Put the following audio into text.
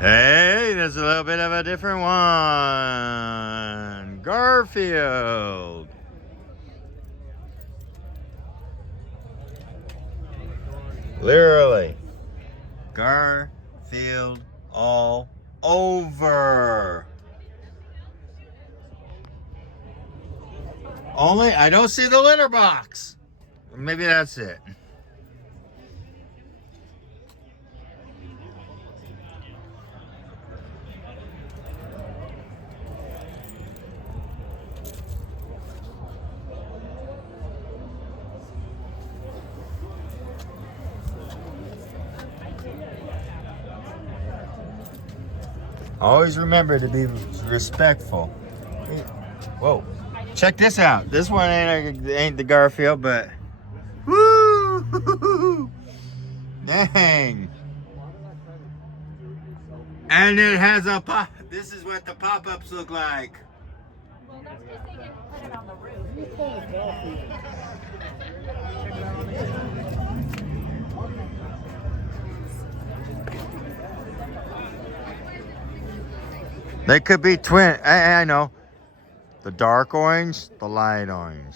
Hey, there's a little bit of a different one. Garfield. Literally. Garfield all over. Only I don't see the litter box. Maybe that's it. Always remember to be respectful. Whoa. Check this out. This one ain't the Garfield, but woo! Dang. And it has a pop. This is what the pop-ups look like. Well, that's because they didn't put it on the roof. They could be twin. I know. The dark orange, the light orange.